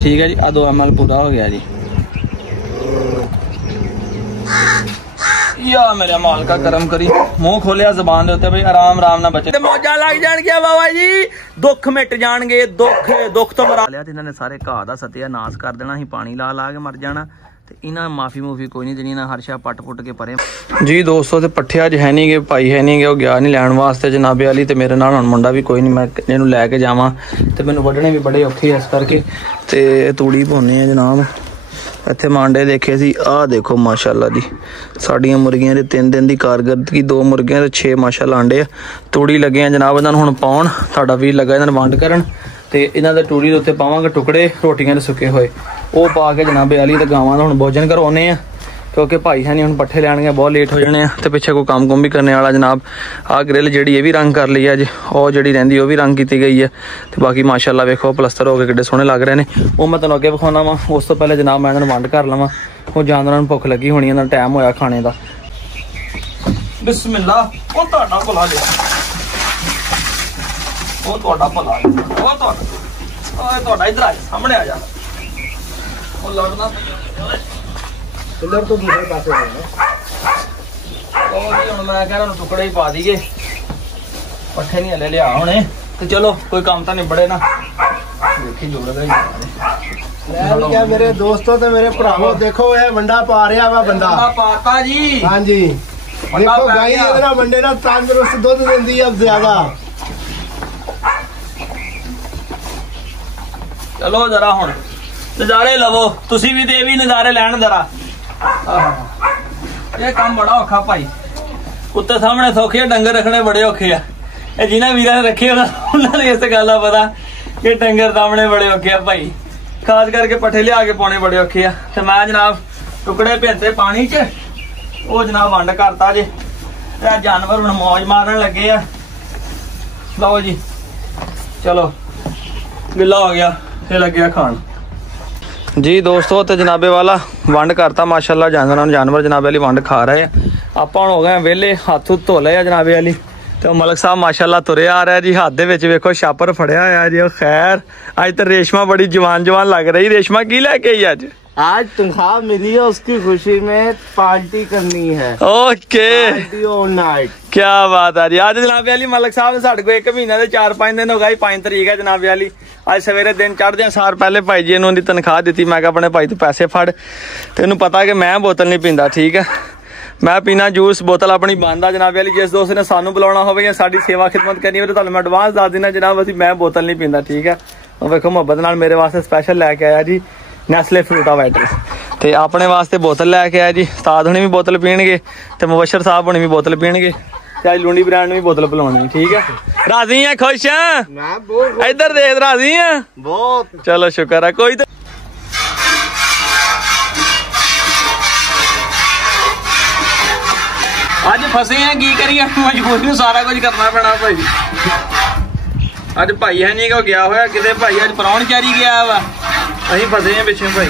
ठीक है जी, 2 ml पूरा हो गया जी। या मेरे माल का करम करी, मुंह खोलिया जबान दे उत्ते भाई आराम आराम ना बचे ते मौजा लग जाणगियां बाबा जी, दुख मिट जाणगे, दुख तो मरा लिया। इन्होंने सारे घाह दा सत्यानाश कर देना ही, पानी ला ला के मर जाना ते इन्हां माफी मूफी कोई नहीं देनी, हर शा पट पुट के परे जी। दोस्तों ते पट्ठे अज है नहीं गे, भाई है नहीं गे, गया नहीं लैन वास्ते जनाबे वाली, ते मेरे नाल हुण मुंडा भी कोई नहीं, मैं इहनूं लैके जावां ते मैनूं वड्ढणे भी बड़े औखे इस करके ते तूड़ी पाउने आ जनाब। इत्थे मांडे देखे सी, आ देखो माशाल्लाह जी, साड़ियां मुर्गियां दे 3 दिन की कारगर्दगी, 2 मुर्गियां दे 6 माशाल्लाह अंडे तूड़ी लगे हैं जनाब। इन्हां नूं हुण पाउण, साडा वीर लगा इन्हां नूं वंड करन ते इन्हां दे तूड़ी दे उत्ते पावांगे टुकड़े रोटियां दे सुके होए, वो पा के जनाबे अली ते गावां दा हुण भोजन करवाउने आ, क्योंकि भाई है नहीं हुण पट्ठे लैणगे, बहुत लेट हो जाने ते पिछे कोई काम कुम भी करने वाला जनाब। आ ग्रिल जिहड़ी ये भी रंग कर ली अज, और जिहड़ी रहिंदी वो भी रंग की गई है ते बाकी माशाल्लाह वेखो प्लस्तर हो गए किड्डे सोहणे लग रहे ने। वो मैं तुहानूं अगे विखाउणा वा, उस तो पहले जनाब मैं इन्हां नूं वंड कर लवां, वो जानवरां नूं भुख लगी होनी, इन्हां टाइम होया खाने दा। बिस्मिल्लाह, ओ तुहाडा भला जी, ओ तुहाडा भला जी, ओ तुहाडा इधर आ, सामने आ जा, ओ लड़ना पिलर तो दूसरे पासे है तो जी। हुण मैं कह रहा टुकड़े ही पा दीए, पट्ठे नहीं हले लिया होने तो चलो कोई काम तो निबड़े ना, देखी जुड़दा ही क्या मेरे दोस्तों ते मेरे भरावो, देखो ये वंडा पा रहा वा बंदा, पाता जी। हाँ जी, देखो गाय इहदे वंडे नाल तंदुरुस्त दुध दिंदी है ज्यादा। चलो जरा हुण नज़ारे लवो, तुसी भी ते भी नज़ारे लैण जरा। ये काम बड़ा औखा भाई, कुत्ते सामने सौखे, डंगर रखने बड़े औखे आ। जिन्हें वीर ने रखे उन्होंने इस गल का पता कि डंगर सामने बड़े औखे आ भाई, खास करके पट्ठे लिया के पाने बड़े औखे आ। ते मैं जनाब टुकड़े भेते पानी च, वो जनाब वंड करता जे, जानवर हुण मौज मारन लगे आ। लो जी चलो गिला हो गया, ये लगे खान जी। दोस्तों तो जनाबे वाला वंड करता माशाल्लाह, जानवर जनाबे वाली वंड खा रहे हैं। आपां हो गए वेले, हाथ हुथ धो ले जनाबे वाली, तो मलक साहब माशाल्लाह तुरे आ रहा है जी, हाथ दे विच वेखो छापर फड़िया होया जी। खैर अज तो रेशमा बड़ी जवान लग रही, रेशमा की लैके आई अज? आज तनख्वाह मिली है, उसकी खुशी में पार्टी करनी है। ओके, पार्टी ऑल नाइट, क्या बात है जी। आज जनाबे वाली मलक साहब ने साढ़े को 1 महीने के 4-5 दिन हो गए, 5 तरीक है जनाबे वाली। आज सवेरे दिन चढ़दे सार पहले भाई जी ने तनख्वाह दी, मैं अपने भाई तो पैसे फड़, तेन पता कि मैं बोतल नहीं पींदा, ठीक है, मैं पीना जूस, बोतल अपनी बंद आ जनाबे वाली। जिस दोस्त ने सानू बुलाना हो या साडी सेवा खिदमत करनी हो तो मैं एडवांस दस देना जनाब, असी मैं बोतल नहीं पींदा, ठीक है। वेखो मुहब्बत नाल मेरे वास्ते स्पैशल लैके आया जी नैसले फ्रूटा वाइटर, ते अपने वास्ते बोतल लैके आया जी। उस्ताद हुणी भी बोतल पीणगे ते मुबशर साहब हुणी भी बोतल पीणगे, ते अज लूनी ब्रांड भी बोतल पिलाउणी, ठीक है। राजी है, खुश है, इधर देख राजी है बहुत, चलो शुक्र है। कोई तो अज फसे हैं, की करिए, मजबूरी सारा कुछ करना पैना भाई। अज भाई है नहीं गया होया किते, भाई अज परौणचारी गया वा, असीं फसे हैं पिछे भाई।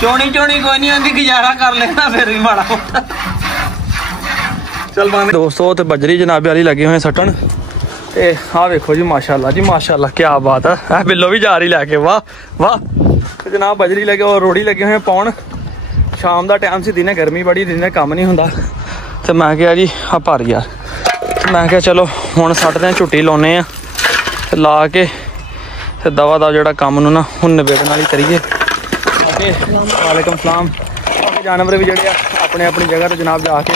चोनी कोई नहीं आती, गुजारा कर लेना फिर भी माड़ा मोटा। चल बंद दोस्तों, तो बजरी जनाबे वाली लगे हुए सटन, ते आ वेखो जी माशाल्लाह जी माशाल्लाह, क्या बात है। बिल्लो भी जा रही लैके, वाह वाह। तो जनाब बजरी लगे और रोड़ी लगे हुए पाउण, शाम का टाइम से, दिने गर्मी बड़ी, दिने कम नहीं होंदा, तो मैं क्या जी आ भर यार, तो मैं क्या चलो हुण सटदे झुट्टी लाउने आ, ला के ते दवा दा जेहड़ा कम नूं ना हुण नबेड़न वाली करिए। वालेकुम सलाम। जानवर भी जेहड़े अपने अपनी जगह ते जनाब जाके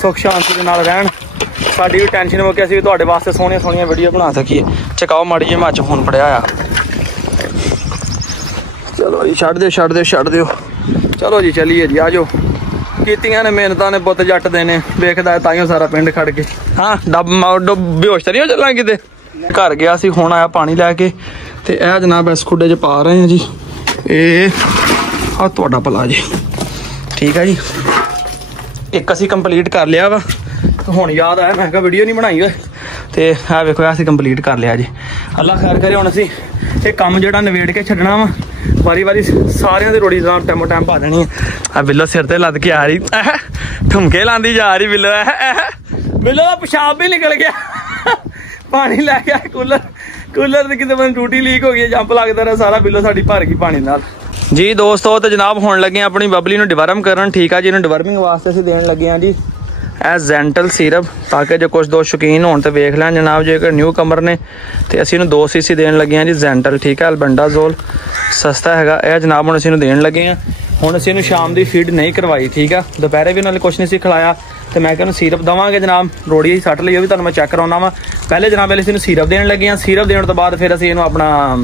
सुख शांति के नाल रहन, साडी भी टेंशन मुक्के, असीं भी तुहाडे वास्ते सोहणियां सोहणियां वीडियो बना सकीए। चकाओ माड़ी जी, मैं अज फोन फड़िया आ, चलो जी छड्ड दिओ चलो जी चलिए जी, आ जाओ। कीतियां ने मेहनतां ने पुत जट दे ने, वेखदा है ताइयों सारा पिंड खड़ के। हाँ डब बेहोश तो नहीं हो चलां किते, घर गया सी, हुण आया पानी लैके, ते ए जनाब इस खुड्डे च पा रहे हैं जी, ये आ तुहाडा भला जी, ठीक है जी। एक असी कंप्लीट कर लिया वा, हुण याद आया मैं कहा वीडियो नहीं बनाई होए, ते आ वेखो असी कंप्लीट कर लिया जी। अल्लाह खैर करे, हुण असी ये काम जिहड़ा नवेड़ के छड्डना वा, वारी वारी सारियां दी रोड़ी जनाब टाइमो टाइम पा देनी है। आ बिल्लो सिर ते लद के आ रही, ठुमके लांदी जा रही बिल्लो, बिल्लो दा पेशाब भी निकल गया, पानी लैके आए कूलर ਕੂਲਰ ਦੀ ਕਿਤੇ ਮੈਨੂੰ ਟੂਟੀ ਲੀਕ ਹੋ ਗਈ, ਜੰਪ ਲੱਗਦਾ ਰਿਹਾ, ਸਾਰਾ ਬਿੱਲੋ ਸਾਡੀ ਭਰ ਗਈ ਪਾਣੀ ਨਾਲ ਜੀ। ਦੋਸਤੋ ਤੇ ਜਨਾਬ ਹੁਣ ਲੱਗੇ ਆਪਣੀ ਬਬਲੀ ਨੂੰ ਡਿਵਰਮ ਕਰਨ। ਠੀਕ ਆ ਜੀ, ਇਹਨੂੰ ਡਿਵਰਮਿੰਗ ਵਾਸਤੇ ਅਸੀਂ ਦੇਣ ਲੱਗੇ ਆ ਜੀ ਇਹ ਜ਼ੈਂਟਲ ਸਿਰਪ, ਤਾਂ ਕਿ ਜੇ ਕੁਝ ਦੋ ਸ਼ੌਕੀਨ ਹੋਣ ਤੇ ਵੇਖ ਲੈਣ ਜਨਾਬ। ਜੇਕਰ ਨਿਊ ਕਮਰ ਨੇ ਤੇ ਅਸੀਂ ਇਹਨੂੰ 2 cc ਦੇਣ ਲੱਗੇ ਆ ਜੀ ਜ਼ੈਂਟਲ। ਠੀਕ ਹੈ, ਐਲਬੈਂਡਾਜ਼ੋਲ ਸਸਤਾ ਹੈਗਾ ਇਹ ਜਨਾਬ। ਹੁਣ ਅਸੀਂ ਇਹਨੂੰ ਦੇਣ ਲੱਗੇ ਆ। ਹੁਣ ਅਸੀਂ ਇਹਨੂੰ ਸ਼ਾਮ ਦੀ ਫੀਡ ਨਹੀਂ ਕਰਵਾਈ। ਠੀਕ ਆ, ਦੁਪਹਿਰੇ ਵੀ ਉਹਨਾਂ ਨੇ ਕੁਛ ਨਹੀਂ ਸੀ ਖਿਲਾਇਆ ਤੇ ਮੈਂ ਕਿਹਾ ਇਹਨੂੰ ਸੀਰਪ ਦੇਵਾਂਗੇ ਜਨਾਬ। ਰੋੜੀ ਸੱਟ ਲਈ, ਉਹ ਵੀ ਤੁਹਾਨੂੰ ਮੈਂ ਚੈੱਕ ਕਰਾਉਣਾ ਵਾ। ਪਹਿਲੇ ਜਨਾਬ ਪਹਿਲੇ ਅਸੀਂ ਇਹਨੂੰ ਸੀਰਪ ਦੇਣ ਲੱਗੇ ਆ। ਸੀਰਪ ਦੇਣ ਤੋਂ ਬਾਅਦ ਫਿਰ ਅਸੀਂ ਇਹਨੂੰ ਆਪਣਾ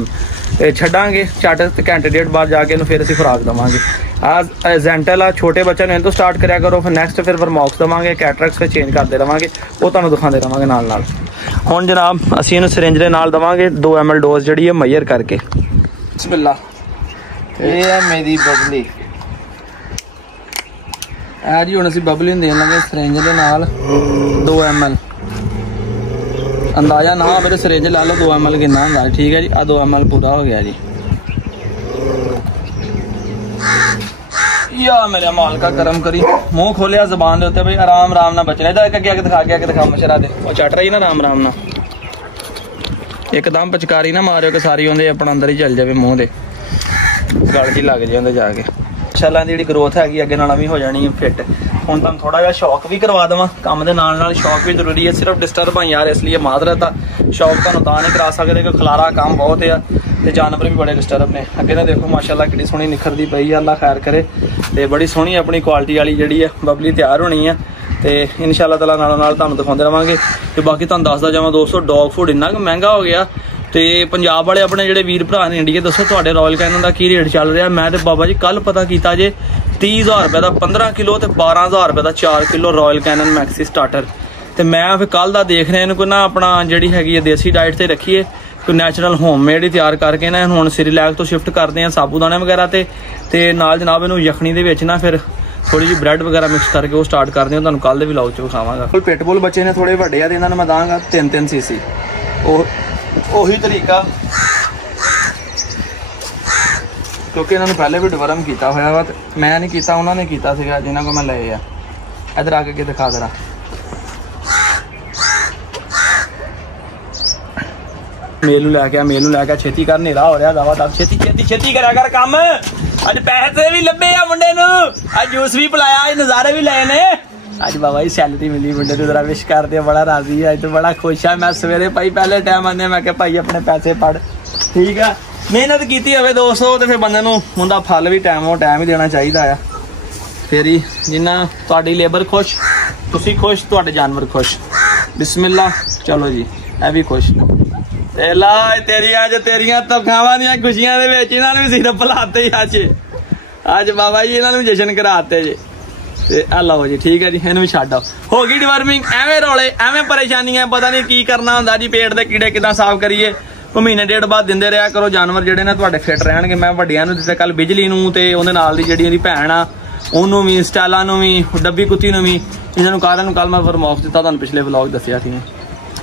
ਛੱਡਾਂਗੇ ਝੱਟ ਤੇ ਘੰਟੇ ਡੇਢ ਬਾਅਦ ਜਾ ਕੇ ਇਹਨੂੰ ਫਿਰ ਅਸੀਂ ਖੁਰਾਕ ਦੇਵਾਂਗੇ। ਆ ਜ਼ੈਂਟਲ ਆ, ਛੋਟੇ ਬੱਚਿਆਂ ਨੂੰ ਇਹ ਤੋਂ ਸਟਾਰਟ ਕਰਿਆ ਕਰੋ। ਫਿਰ ਨੈਕਸਟ ਫਿਰ ਵਰਮੌਕਸ ਦੇਵਾਂਗੇ, ਕੈਟਰੈਕਸ ਫਿਰ ਚੇਂਜ ਕਰਦੇ ਰਵਾਂਗੇ, ਉਹ ਤੁਹਾਨੂੰ ਦਿਖਾਉਂਦੇ ਰਵਾਂਗੇ ਨਾਲ ਨਾਲ। ਹੁਣ ਜਨਾਬ ਅਸੀਂ ਇਹਨੂੰ ਸਿਰਿੰਜ ਦੇ ਨਾਲ ਦੇਵਾਂਗੇ 2 ml ਡੋਜ਼ ਜਿਹੜੀ ਹੈ ਮੇਜਰ ਕਰਕੇ। ਬਿਸਮਿਲ੍ਲਾ। ਇਹ ਹੈ ਮੇਰੀ ਬਬਲੀ ਆ ਜੀ। ਹੁਣ ਅਸੀਂ ਬਬਲੀ ਨੂੰ ਦੇਣ ਲੱਗੇ ਸਿਰਿੰਜ ਦੇ ਨਾਲ 2 ml। ਅੰਦਾਜ਼ਾ ਨਾ ਮੇਰੇ ਸਿਰਿੰਜ ਲਾ ਲਓ 2 ml ਕਿੰਨਾ ਹੁੰਦਾ। ਠੀਕ ਹੈ ਜੀ, ਆ 2 ml ਪੂਰਾ ਹੋ ਗਿਆ ਜੀ। ਯਾ ਮੇਰੇ ਮਾਲਕਾ ਕਰਮ ਕਰੀ। ਮੂੰਹ ਖੋਲਿਆ ਜ਼ਬਾਨ ਦੇ ਉੱਤੇ ਬਈ ਆਰਾਮ ਨਾਲ ਬਚਣਾ। ਇਹਦਾ ਇੱਕ ਅੱਗੇ ਦਿਖਾ ਕੇ ਦਿਖਾ ਮਸ਼ਰਾ ਦੇ, ਉਹ ਚੱਟ ਰਹੀ ਨਾ ਆਰਾਮ ਨਾਲ। ਇੱਕਦਮ ਪਚਕਾਰੀ ਨਾ ਮਾਰਿਓ ਕਿ ਸਾਰੀ ਉਹਦੇ ਆਪਣਾ ਅੰਦਰ ਹੀ ਚੱਲ ਜਾਵੇ, ਮੂੰਹ ਦੇ ਗਲ ਜੀ ਲੱਗ ਜਾਂਦੇ ਜਾ ਕੇ। ਛਾਲਾਂ ਦੀ ਜਿਹੜੀ ਗਰੋਥ ਹੈਗੀ ਅੱਗੇ ਨਾਲ ਵੀ ਹੋ ਜਾਣੀ ਹੈ ਫਿੱਟ। ਹੁਣ ਤੁਹਾਨੂੰ ਥੋੜਾ ਜਿਹਾ ਸ਼ੌਕ ਵੀ ਕਰਵਾ ਦੇਵਾਂ, ਕੰਮ ਦੇ ਨਾਲ ਸ਼ੌਕ ਵੀ ਜ਼ਰੂਰੀ ਹੈ। ਸਿਰਫ ਡਿਸਟਰਬ ਆ ਯਾਰ, ਇਸ ਲਈ ਮਾਜ਼ਰਤ ਆ। ਸ਼ੌਕ ਤੁਹਾਨੂੰ ਤਾਂ ਨਹੀਂ ਕਰਾ ਸਕਦੇ ਕਿ ਖਲਾਰਾ ਕੰਮ ਬਹੁਤ ਆ ਤੇ ਜਾਨਵਰ ਵੀ ਬੜੇ ਡਿਸਟਰਬ ਨੇ। ਅੱਗੇ ਨਾ ਦੇਖੋ ਮਾਸ਼ਾਅੱਲਾ ਕਿੰਨੀ ਸੋਹਣੀ ਨਿਖਰਦੀ ਪਈ ਆ, ਅੱਲਾ ਖੈਰ ਕਰੇ। ਤੇ ਬੜੀ ਸੋਹਣੀ ਆਪਣੀ ਕੁਆਲਿਟੀ ਵਾਲੀ ਜਿਹੜੀ ਆ ਬਬਲੀ ਤਿਆਰ ਹੋਣੀ ਆ ਤੇ ਇਨਸ਼ਾਅੱਲਾ ਤਾਲਾ ਨਾਲੋਂ ਨਾਲ ਤੁਹਾਨੂੰ ਦਿਖਾਉਂਦੇ ਰਵਾਂਗੇ। ਤੇ ਬਾਕੀ ਤੁਹਾਨੂੰ ਦੱਸਦਾ ਜਾਵਾਂ ਦੋਸਤੋ, ਡੌਗ ਫੂਡ ਇੰਨਾ ਕੁ ਮਹਿੰਗਾ ਹੋ ਗਿਆ ਤੇ ਪੰਜਾਬ ਵਾਲੇ ਆਪਣੇ ਜਿਹੜੇ ਵੀਰ ਭਰਾ ਨੇ ਇੰਡੀਆ, ਦੱਸੋ ਤੁਹਾਡੇ ਰਾਇਲ ਕੈਨਨ ਦਾ ਕੀ ਰੇਟ ਚੱਲ ਰਿਹਾ। ਮੈਂ ਤੇ ਬਾਬਾ ਜੀ ਕੱਲ ਪਤਾ ਕੀਤਾ ਜੇ 30,000 ਰੁਪਏ ਦਾ 15 ਕਿਲੋ ਤੇ 12,000 ਰੁਪਏ ਦਾ 4 kilo Royal Canin maxi starter. ਤੇ ਮੈਂ ਫਿਰ ਕੱਲ ਦਾ ਦੇਖ ਰਿਹਾ ਇਹਨੂੰ ਕੋਈ ਨਾ ਆਪਣਾ ਜਿਹੜੀ ਹੈਗੀ ਹੈ ਦੇਸੀ ਡਾਈਟ ਤੇ ਰੱਖੀਏ, ਕੋਈ ਨੈਚੁਰਲ ਹੋਮਮੇਡ ਹੀ ਤਿਆਰ ਕਰਕੇ ਨਾ ਹੁਣ ਸਿਰੀਲੈਕ ਤੋਂ ਸ਼ਿਫਟ ਕਰਦੇ ਆ ਸਾਬੂਦਾਨੇ ਵਗੈਰਾ ਤੇ ਨਾਲ ਜਨਾਬ ਇਹਨੂੰ ਯਖਣੀ ਦੇ ਵਿੱਚ ਨਾ ਫਿਰ ਥੋੜੀ ਜਿਹੀ ਬ੍ਰੈਡ ਵਗੈਰਾ ਮਿਕਸ ਕਰਕੇ ਉਹ ਸਟਾਰਟ ਕਰਦੇ ਹਾਂ। ਤੁਹਾਨੂੰ ਕੱਲ ਦੇ ਵਲੌਗ 'ਚ ਵਿਖਾਵਾਂਗਾ। ਕੋਈ ਪਿਟਬੁਲ ਬੱਚੇ ਨੇ ਥੋੜੇ ਵੱਡੇ ਆ ਤੇ ਇਹਨਾਂ ਨੂੰ ਮੈਂ ਦਾਂਗਾ 3 cc। ਉਹੀ ਤਰੀਕਾ ਕਿਉਂਕਿ ਇਹਨਾਂ ਨੂੰ ਪਹਿਲੇ ਵੀ ਡਿਵਰਮ ਕੀਤਾ ਹੋਇਆ ਵਾ ਤੇ ਮੈਂ ਨਹੀਂ ਕੀਤਾ, ਉਹਨਾਂ ਨੇ ਕੀਤਾ ਸੀਗਾ ਜਿਨ੍ਹਾਂ ਕੋਲ ਮੈਂ ਲਏ ਆ। ਇੱਧਰ ਆ ਕੇ ਦਿਖਾ ਦੇਣਾ। ਮੇਲ ਨੂੰ ਲੈ ਕੇ ਛੇਤੀ ਕਰ, ਹਨੇਰਾ ਹੋ ਰਿਹਾ ਦਾਵਾ ਤਾਂ ਛੇਤੀ ਕਰਿਆ ਕਰ ਕੰਮ। ਅੱਜ ਪੈਸੇ ਵੀ ਲੱਭੇ ਆ ਮੁੰਡੇ ਨੂੰ, ਅੱਜ ਜੂਸ ਵੀ ਪਿਲਾਇਆ, ਅੱਜ ਨਜ਼ਾਰੇ ਵੀ ਲਏ ਨੇ। ਅੱਜ ਬਾਬਾ ਜੀ ਸੈਲਰੀ ਮਿਲੀ ਮੁੰਡੇ ਨੂੰ, ਜ਼ਰਾ ਵਿਸ਼ ਕਰਦੇ, ਬੜਾ ਰਾਜ਼ੀ ਹੈ ਅੱਜ ਤੋਂ, ਬੜਾ ਖੁਸ਼ ਆ। ਮੈਂ ਸਵੇਰੇ ਭਾਈ ਪਹਿਲੇ ਟਾਈਮ ਆਉਂਦੇ ਮੈਂ ਕਿਹਾ ਭਾਈ ਆਪਣੇ ਪੈਸੇ ਫੜ। ਠੀਕ ਆ, ਮਿਹਨਤ ਕੀਤੀ ਹੋਵੇ ਦੋਸਤੋ ਤੇ ਫਿਰ ਬੰਦੇ ਨੂੰ ਉਹਦਾ ਫਲ ਵੀ ਟਾਈਮ ਹੀ ਦੇਣਾ ਚਾਹੀਦਾ ਆ। ਫਿਰ ਹੀ ਜਿੰਨਾ ਤੁਹਾਡੀ ਲੇਬਰ ਖੁਸ਼, ਤੁਸੀਂ ਖੁਸ਼, ਤੁਹਾਡੇ ਜਾਨਵਰ ਖੁਸ਼। ਬਿਸਮਿਲ੍ਲਾ। ਚਲੋ ਜੀ, ਇਹ ਵੀ ਖੁਸ਼ ਤੇ ਲਾ ਤੇਰੀਆਂ ਤਖਾਵਾਂ ਦੀਆਂ ਖੁਸ਼ੀਆਂ ਦੇ ਵਿੱਚ ਇਹਨਾਂ ਨੂੰ ਵੀ ਸਿਰਫ ਲਾਤੇ ਅੱਜ ਬਾਬਾ ਜੀ, ਇਹਨਾਂ ਨੂੰ ਜਸ਼ਨ ਕਰਾਤੇ ਜੇ। ਤੇ ਆ ਲਓ ਜੀ, ਠੀਕ ਹੈ ਜੀ, ਇਹਨੂੰ ਵੀ ਛੱਡ ਆਓ। ਹੋ ਗਈ ਡਿਵਰਮਿੰਗ। ਐਵੇਂ ਰੌਲੇ, ਐਵੇਂ ਪਰੇਸ਼ਾਨੀਆਂ, ਪਤਾ ਨਹੀਂ ਕੀ ਕਰਨਾ ਹੁੰਦਾ ਜੀ। ਪੇਟ ਦੇ ਕੀੜੇ ਕਿੱਦਾਂ ਸਾਫ਼ ਕਰੀਏ, ਉਹ ਮਹੀਨੇ ਡੇਢ ਬਾਅਦ ਦਿੰਦੇ ਰਿਹਾ ਕਰੋ। ਜਾਨਵਰ ਜਿਹੜੇ ਨੇ ਤੁਹਾਡੇ ਫਿੱਟ ਰਹਿਣਗੇ। ਮੈਂ ਵੱਡਿਆਂ ਨੂੰ ਦਿੱਤੇ ਕੱਲ, ਬਿਜਲੀ ਨੂੰ ਤੇ ਉਹਦੇ ਨਾਲ ਦੀ ਜਿਹੜੀ ਉਹਦੀ ਭੈਣ ਆ ਉਹਨੂੰ ਵੀ, ਸਟਾਲਾ ਨੂੰ ਵੀ, ਡੱਬੀ ਕੁੱਤੀ ਨੂੰ ਵੀ। ਇਹਨਾਂ ਨੂੰ ਕਾਰਨ ਕੱਲ ਮੈਂ ਵਰਮੌਕਸ ਦਿੱਤਾ, ਤੁਹਾਨੂੰ ਪਿਛਲੇ ਵਲੌਗ ਦੱਸਿਆ ਸੀ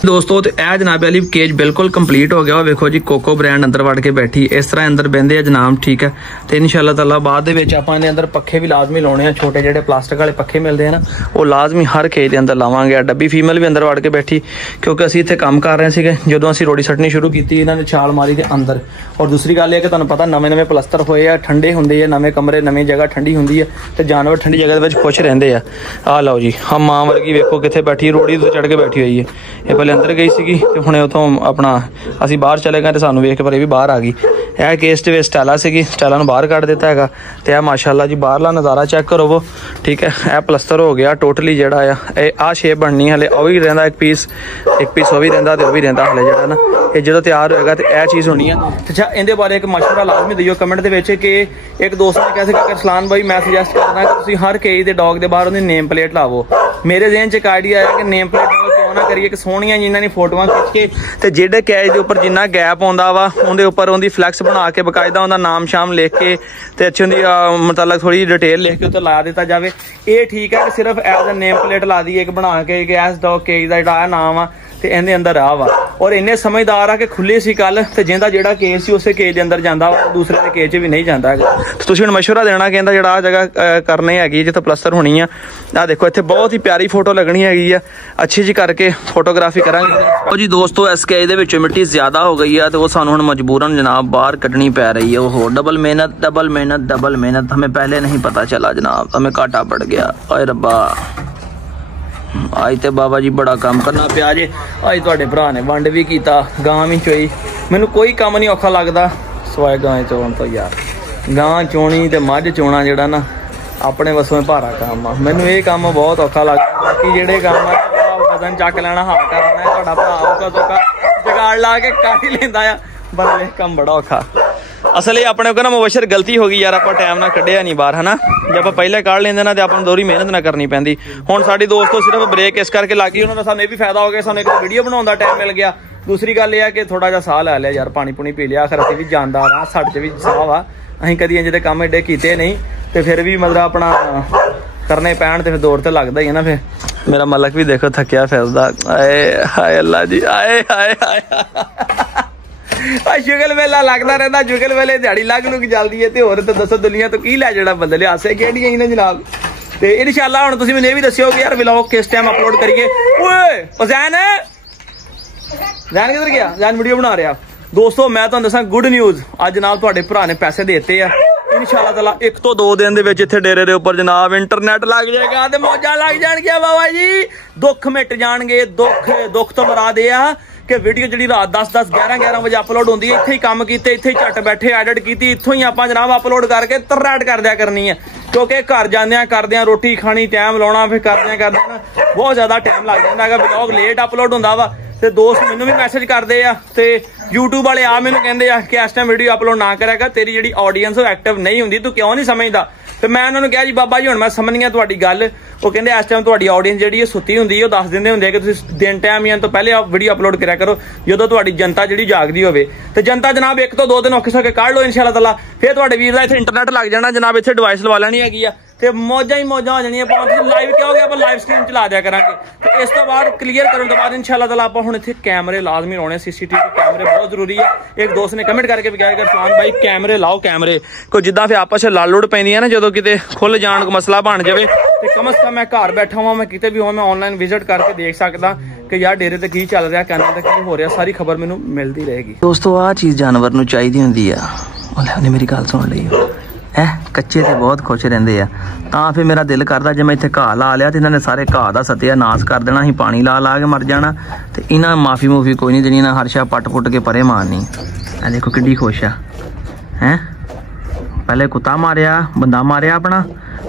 ਦੋਸਤੋ। ਤੇ ਇਹ ਜਨਾਬ ਵਾਲੀ ਕੇਜ ਬਿਲਕੁਲ ਕੰਪਲੀਟ ਹੋ ਗਿਆ। ਵੇਖੋ ਜੀ ਕੋਕੋ ਬ੍ਰਾਂਡ ਅੰਦਰ ਵੜ ਕੇ ਬੈਠੀ, ਇਸ ਤਰ੍ਹਾਂ ਅੰਦਰ ਬਹਿੰਦੇ ਆ ਜਨਾਬ। ਠੀਕ ਹੈ, ਤੇ ਇਨਸ਼ਾਅੱਲਾ ਤਾਲਾ ਬਾਅਦ ਦੇ ਵਿੱਚ ਆਪਾਂ ਇਹਦੇ ਅੰਦਰ ਪੱਖੇ ਵੀ ਲਾਜ਼ਮੀ ਲਾਉਣੇ ਆ। ਛੋਟੇ ਜਿਹੜੇ ਪਲਾਸਟਿਕ ਵਾਲੇ ਪੱਖੇ ਮਿਲਦੇ ਆ ਨਾ, ਉਹ ਲਾਜ਼ਮੀ ਹਰ ਕੇਜ ਦੇ ਅੰਦਰ ਲਾਵਾਂਗੇ। ਡੱਬੀ ਫੀਮੇਲ ਵੀ ਅੰਦਰ ਵੜ ਕੇ ਬੈਠੀ, ਕਿਉਂਕਿ ਅਸੀਂ ਇੱਥੇ ਕੰਮ ਕਰ ਰਹੇ ਸੀਗੇ ਜਦੋਂ ਅਸੀਂ ਰੋੜੀ ਸੱਟਣੀ ਸ਼ੁਰੂ ਕੀਤੀ, ਇਹਨਾਂ ਨੇ ਛਾਲ ਮਾਰੀ ਦੇ ਅੰਦਰ। ਔਰ ਦੂਸਰੀ ਗੱਲ ਇਹ ਕਿ ਤੁਹਾਨੂੰ ਪਤਾ ਨਵੇਂ ਪਲਸਤਰ ਹੋਏ ਆ, ਠੰਡੇ ਹੁੰਦੇ ਆ, ਨਵੇਂ ਕਮਰੇ, ਨਵੀਂ ਜਗ੍ਹਾ ਠੰਡੀ ਹੁੰਦੀ ਹੈ ਤੇ ਜਾਨਵਰ ਠੰਡੀ ਜਗ੍ਹਾ ਦੇ ਵਿੱਚ ਖੁਸ਼ ਰਹਿੰਦੇ ਆ। ਆਹ ਲਓ ਜੀ, ਹਾਂ ਮਾਂ ਵਰਗੀ ਵੇਖੋ ਕਿੱਥੇ ਬੈਠੀ, ਰੋੜੀ ਤੋਂ ਚੜ ਕੇ ਬੈਠੀ ਹੋਈ ਹੈ। ਇਹ ਪਹਿਲੇ ਅੰਦਰ ਗਈ ਸੀਗੀ ਤੇ ਹੁਣੇ ਉਥੋਂ ਆਪਣਾ ਅਸੀਂ ਬਾਹਰ ਚਲੇ ਗਏ ਤੇ ਸਾਨੂੰ ਵੇਖ ਕੇ ਪਰ ਇਹ ਵੀ ਬਾਹਰ ਆ ਗਈ। ਇਹ ਕੇਸ ਦੇ ਵਿੱਚ ਸਟੈਲਾ ਸੀਗੀ, ਸਟੈਲਾ ਨੂੰ ਬਾਹਰ ਕੱਢ ਦਿੱਤਾ ਹੈਗਾ। ਤੇ ਇਹ ਮਾਸ਼ਾਅੱਲਾ ਜੀ ਬਾਹਰਲਾ ਨਜ਼ਾਰਾ ਚੈੱਕ ਕਰੋ। ਠੀਕ ਹੈ, ਇਹ ਪਲਸਤਰ ਹੋ ਗਿਆ ਟੋਟਲੀ ਜਿਹੜਾ ਆ। ਇਹ ਆਹ ਸ਼ੇਪ ਬਣਨੀ ਹਲੇ, ਉਹ ਵੀ ਰਹਿੰਦਾ ਇੱਕ ਪੀਸ ਉਹ ਵੀ ਰਹਿੰਦਾ ਤੇ ਉਹ ਵੀ ਰਹਿੰਦਾ ਹਲੇ ਜਿਹੜਾ ਨਾ। ਇਹ ਜਦੋਂ ਤਿਆਰ ਹੋਏਗਾ ਤੇ ਇਹ ਚੀਜ਼ ਹੋਣੀ ਆ। ਅੱਛਾ, ਇਹਦੇ ਬਾਰੇ ਇੱਕ ਮਸ਼ਵਰਾ ਲਾਜ਼ਮੀ ਦਿਓ ਕਮੈਂਟ ਦੇ ਵਿੱਚ ਕਿ ਇੱਕ ਦੋਸਤ ਨੇ ਕਿਹਾ ਸੀਗਾ ਕਿ ਅਰਸਲਾਨ ਭਾਈ ਮੈਂ ਸੁਜੈਸਟ ਕਰਦਾ ਕਿ ਤੁਸੀਂ ਹਰ ਕੇਜ ਦੇ ਡੌਗ ਦੇ ਬਾਹਰ ਉਹਦੀ ਨੇਮ ਪਲੇਟ ਲਾਵੋ। ਮੇਰੇ ਜ਼ਿਹਨ 'ਚ ਇੱਕ ਆਈਡੀਆ ਆਇਆ ਕਿ ਨੇਮ ਪਲੇਟ ਨਾਲ ਕਿਉਂ ਨਾ ਕਰੀਏ ਕਿ ਸੋਹਣੀਆਂ ਜਿਨ੍ਹਾਂ ਦੀ ਫੋਟੋਆਂ ਖਿੱਚ ਕੇ ਤੇ ਜਿਹੜੇ ਕੈਜ ਦੇ ਉੱਪਰ ਜਿੰਨਾ ਗੈਪ ਆਉਂਦਾ ਵਾ ਉਹਦੇ ਉੱਪਰ ਉਹਦੀ ਫਲੈਕਸ ਬਣਾ ਕੇ ਬਕਾਇਦਾ ਉਹਦਾ ਨਾਮ ਸ਼ਾਮ ਲਿਖ ਕੇ ਤੇ ਅੱਛੀ ਉਹਦੀ ਮਤਲਬ ਥੋੜੀ ਡਿਟੇਲ ਲਿਖ ਕੇ ਉੱਤੇ ਲਾ ਦਿੱਤਾ ਜਾਵੇ। ਇਹ ਠੀਕ ਹੈ ਕਿ ਸਿਰਫ ਐਜ਼ ਅ ਨੇਮ ਪਲੇਟ ਲਾ ਦਈਏ ਇੱਕ ਬਣਾ ਕੇ ਕਿ ਐਸ ਡੌਗ ਕੇਜ ਦਾ ਜਿਹੜਾ ਨਾਮ ਆ ਤੇ ਇਹਦੇ ਅੰਦਰ ਆ ਵਾ। ਔਰ ਇੰਨੇ ਸਮਝਦਾਰ ਆ ਕਿ ਖੁੱਲੇ ਸੀ ਕੱਲ ਤੇ ਜਿੰਦਾ ਜਿਹੜਾ ਕੇਸ ਸੀ ਉਸੇ ਕੇਸ ਦੇ ਅੰਦਰ ਜਾਂਦਾ ਵਾ, ਦੂਸਰੇ ਦੇ ਕੇਸ 'ਚ ਵੀ ਨਹੀਂ ਜਾਂਦਾ ਹੈਗਾ। ਤੁਸੀਂ ਹੁਣ ਮਸ਼ਵਰਾ ਦੇਣਾ ਕਹਿੰਦਾ ਜਿਹੜਾ ਆ ਜਗ੍ਹਾ ਕਰਨੀ ਹੈਗੀ ਜਿੱਥੇ ਪਲਸਤਰ ਹੋਣੀ ਆ। ਆਹ ਦੇਖੋ ਇੱਥੇ ਬਹੁਤ ਹੀ ਪਿਆਰੀ ਫੋਟੋ ਲੱਗਣੀ ਹੈਗੀ ਆ, ਅੱਛੀ ਜੀ ਕਰਕੇ ਫੋਟੋਗ੍ਰਾਫੀ ਕਰਾਂਗੇ। ਉਹ ਜੀ ਦੋਸਤੋ SK ਦੇ ਵਿੱਚ ਮਿੱਟੀ ਜ਼ਿਆਦਾ ਹੋ ਗਈ ਆ ਤੇ ਉਹ ਸਾਨੂੰ ਹੁਣ ਮਜਬੂਰਨ ਜਨਾਬ ਬਾਹਰ ਕੱਢਣੀ ਪੈ रही है। वो डबल मेहनत हमें पहले नहीं पता चला जनाब, हमें घाटा पड़ गया। आए रब्बा आज तो बाबा जी बड़ा काम करना पिया जे। अज तुहाडे भरा ने वंड भी कीता, गां भी चोई। मैनू कोई काम नहीं औखा लगता सवाए गां चोण तो यार। गां चोणी ते मझ चोणा जिहड़ा ना अपने वसों भारा काम आ, मैनू ये काम बहुत औखा लगता। बाकी जिहड़े काम आ वजन चक लेना हाथ करना है, तुहाडा भरा औखा सौखा जगाड़ ला के कर ही लैंदा आ, पर ये काम बड़ा औखा। असल अपने को ना मुबशर गलती हो गई यार, आप टाइम ना कढ़िया नहीं बाहर है ना। जब आप पहले कढ़ लेंगे ना तो अपन दोहरी मेहनत ना करनी पैंदी। हुण साडी दोस्तों सिर्फ ब्रेक इस करके लग गई, उन्होंने सानू ये भी फायदा हो गया, सानू एक वीडियो बनाने का टाइम मिल गया। दूसरी गल यह है कि थोड़ा जा साह लै लिया यार, पानी पुनी पी लिया, आखिर असीं भी जानदार हाँ, साडे च भी साह वा, असीं कदी इंज दे काम एडे कीते नहीं तो फिर भी मतलब अपना करने पैण तो फिर दौड़ तो लगता ही है ना। फिर मेरा मलक भी देखो थकिया फिरदा। आए हाय अल्लाह जी, आए हाय हाय जुगल मेला लगता रहता, जुगल मेले दिहाड़ी लग लुग जल्दी है। होर तो दसो दुनिया तो की लै जेड़ा बंदे लिहासे केड़ियां ही ने जनाब। ते इंशाअल्लाह हुण तुसीं मैनूं ये भी दस्सिओ कि यार व्लॉग किस टाइम अपलोड करिए। ओए ओ ज़ैन किधर गया? ज़ैन वीडियो बना रहा। दोस्तों मैं तुहानूं दसां गुड न्यूज़, अज जनाब तुहाडे भरा ने पैसे देते आ। इंशाअल्लाह ताला 1 तो 2 दिन दे विच इत्थे डेरे दे उपर जनाब इंटरनेट लग जाएगा ते मौजां लग जाणगियां बाबा जी। दुख मिट जाणगे, दुख तो मुराद ये आ कि वीडियो जी रात 10-10 11-11 बजे अपलोड होंदी है, इत्थे ही काम कीते, इत्थे ही झट बैठे एडिट की, इत्थों ही आपां जनाब अपलोड करके तरैट कर दिया करनी है। क्योंकि घर जांदियां करदियां रोटी खानी टाइम लाउणा, फिर करदियां ना बहुत ज़्यादा टाइम लग जांदा है। व्लॉग लेट अपलोड होंदा वा ते दोस्त मैनू भी मैसेज करते हैं ते यूट्यूब वाले आ मैनू कहंदे आ कि इस टाइम वीडियो अपलोड ना करेगा, तेरी जिहड़ी ऑडियंस एक्टिव नहीं हुंदी, तू क्यों नहीं समझदा। तो मैं उन्होंने कहा जी बाबा जी हुण मैं समझ गया तुहाडी गल। वो कहंदे इस टाइम तुहाडी ऑडियंस जिहड़ी है सुत्ती हुंदी है, वो दस दिंदे हुंदे कि तुसीं दिन टाइम या तो पहले आप वीडियो अपलोड करा करो जदों तुहाडी जनता जिहड़ी जागदी होवे। ते जनता जनाब 1 तो 2 दिन औखे सौखे कढ लो इंशाअल्लाह ताला, फिर तुहाडे वीर दा इत्थे इंटरनेट लग जाना जनाब, इत्थे डिवाइस लवा लैनी हैगी आ ते मौजां ही मौजां हो जानियां। तुसीं लाइव क्या हो गया, आपां लाइव स्ट्रीम चला दिया करांगे। ते इस तो बाद क्लीयर करन तो बाद इंशाअल्लाह ताला आपां हुण इत्थे कैमरे लाजमी लाउणे, CCTV कैमरे बहुत जरूरी है। एक दोस्त ने कमेंट करके भी कहा कि इरफान भाई कैमरे लाओ, कैमरे कोई जिद्दां फिर आपस च लड़ लुड़ पैंदी है ना, जदों किते खुल जाण को मसला बन जाए तो कम से कम मैं घर बैठा हुआ, मैं किते भी हो, मैं ऑनलाइन विजिट करके देख सकदा कि यार डेरे ते की चल रहा, कैनल ते की हो रहा, सारी खबर मैनूं मिलती रहेगी। दोस्तों आ चीज़ जानवर नूं चाहीदी हुंदी आ, उन्हें मेरी गल सुन लई है, कच्चे ते बहुत खुश रहिंदे आ। तां फिर मेरा दिल करदा जे मैं इत्थे घाह ला लिया तो इन्होंने सारे घाह दा सत्यानाश कर देना, ही पानी ला ला के मर जाना ते इन्हां माफी मूफी कोई नहीं देनी, इन्हां हर शा पट पुट के परे मारनी। आ देखो किड्डी खुश आ हैं, पहले कुत्ता मारिया, बंदा मारिया अपना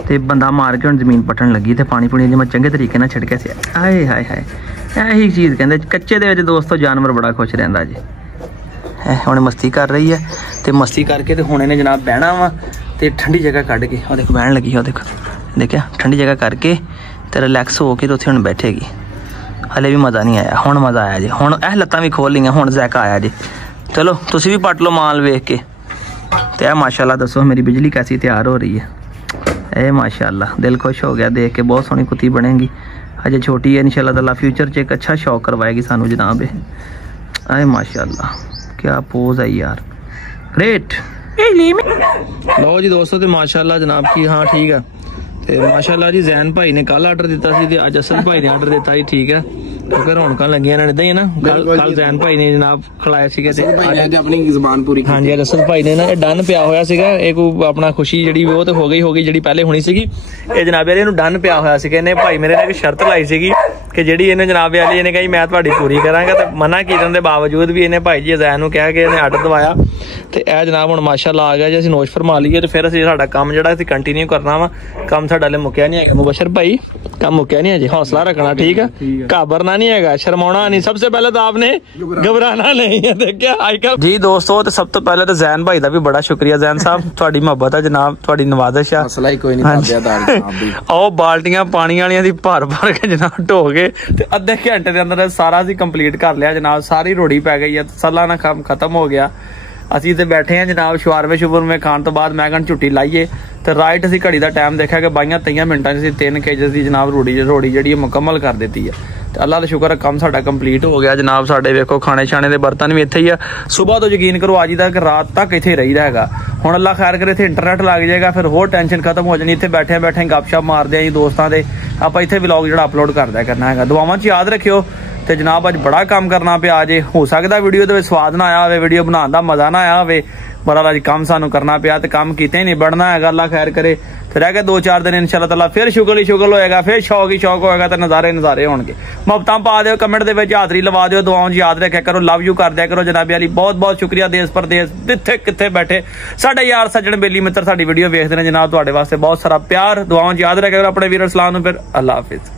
ते बंदा मार के हुण जमीन पट्टन लगी ते पानी पुनी मैं चंगे तरीके नाल छिड़के सी। हाय हाय हाय, यही चीज़ कहंदे कच्चे दे विच दोस्तों जानवर बड़ा खुश रहिंदा जी। हुण मस्ती कर रही है ते मस्ती करके ते हुण इहने जनाब बहना वा ते ठंडी जगह कढ़ के, और देखो बहन लगी है, देखो देखिया ठंडी जगह करके ते रिलैक्स हो के तो उत्थे हुण बैठेगी। हले भी मज़ा नहीं आया, हुण मज़ा आया जी, हुण लत्तां भी खोल लियां, हुण ज़ायका आया जी। चलो तुसीं भी पट लो माल वेख के। ते माशाल्लाह दसो मेरी बिजली कैसी तैयार हो रही है, ए माशाल्लाह दिल खुश हो गया देख के। बहुत सोहनी कुत्ती बनेगी, अजे छोटी है, इंशाल्लाह ताला फ्यूचर च एक अच्छा शौक करवाएगी सानू जनाब। आए माशाल्लाह क्या पोज है यार, ग्रेट। लो जी दोस्तों तो माशाल्लाह जनाब की हाँ ठीक है, तो माशाल्लाह जी जैन भाई ने कल आर्डर दिता सी ते अज असल भाई ने आर्डर दिता ही, ठीक है क्योंकि रौनकां लगियां ने इदां ही ना। कल जैन भाई ने जनाब खिलाया सीगा ते अपनी ज़बान पूरी। हाँ जी असल भाई ने ना डन पिया होया सीगा, एक अपना खुशी जिहड़ी वो तो हो गई जिहड़ी पहले होनी सीगी, ये जनाब इहनूं डन पिया होया सीगा। इहने भाई मेरे ने एक शर्त लाई सीगी कि जिहड़ी इहने जनाब वाली इहने कही मैं तुहाडी पूरी करांगा, ते मना कीतन दे बावजूद भी इहने भाई जी जैन नूं कहा कि इहने आर्डर दवाया ते ए जनाब हुण माशाल्लाह आ गया जी। असीं नोश फरमा लईए ते फिर असीं साडा काम जिहड़ा असीं कंटीन्यू करना वा, काम साडा हले मुक्किया नहीं है। मुबशर भाई काम मुक्किया नहीं है जी, हौसला रखना ठीक है, घबराना नहीं है, शर्माना नहीं। सबसे पहले तो आपने घबराना नहीं है, देखिया आजकल जी दोस्तों। तो सब तो पहले तो जैन भाई का भी बड़ा शुक्रिया, जैन साहब थोड़ी मोहब्बत है जनाब, थोड़ी नवाजिश है। मसला ही कोई नहीं, आओ बाल्टियां पानी वालियां दी भर भर के जनाब ढो के ते अद्धे घंटे के अंदर सारा असीं कंप्लीट कर लिया जनाब, सारी रोड़ी पै गई है, सालाना काम खत्म हो गया। असीं ते बैठे हैं जनाब शवारमे शुवरमे खाण तो बाद मैं कहना छुट्टी लाइए तो राइट असीं घड़ी का टाइम देखा कि 22-23 मिनटां 'ਚ 3 केजी की जनाब रोड़ी जिहड़ी मुकम्मल कर दी है। अल्लाह का शुक्र काम साडा कंप्लीट हो गया जनाब। साडे वेखो खाने छाने के बर्तन भी इत्थे ही आ। सुबह तो यकीन करो आज तक रात तक इत्थे रहीदा हैगा। हुण अल्लाह खैर करे इत्थे इंटरनेट लग जाएगा फिर होर टेंशन खत्म हो जानी। इत्थे बैठे बैठे गपशप मारदे जी दोस्तां दे आपां इत्थे व्लॉग जिहड़ा अपलोड करदा करना हैगा। दुआवां च याद रखियो ते जनाब अज बड़ा काम करना पिया जे। हो सकदा वीडियो दे स्वाद ना आया होवे, वीडियो बनाउण दा मजा ना आया होवे, बड़ा अज काम सानू करना पिया ते काम कीते नहीं बढ़ना हैगा। अल्लाह खैर करे फिर रह गए 2-4 दिन इंशाअल्लाह ताला फिर शुगल ही शुगल होएगा, फिर शौक ही शौक होएगा तो नज़ारे नज़ारे होणगे। मुहब्बतां पा दिओ, कमेंट दे विच हाज़री लवा दिओ, दुआओं याद रखिया करो, लव यू कर दिया करो जनाबी अली। बहुत बहुत शुक्रिया देश परदेश जिथे किथे बैठे साडे यार सज्जण बेली मित्र साडी वीडियो वेखदे ने जनाब। तुहाडे वास्ते बहुत सारा प्यार, दुआओं याद रखिया करो अपने वीर इस्लाम नूं। फिर अल्लाह हाफिज़।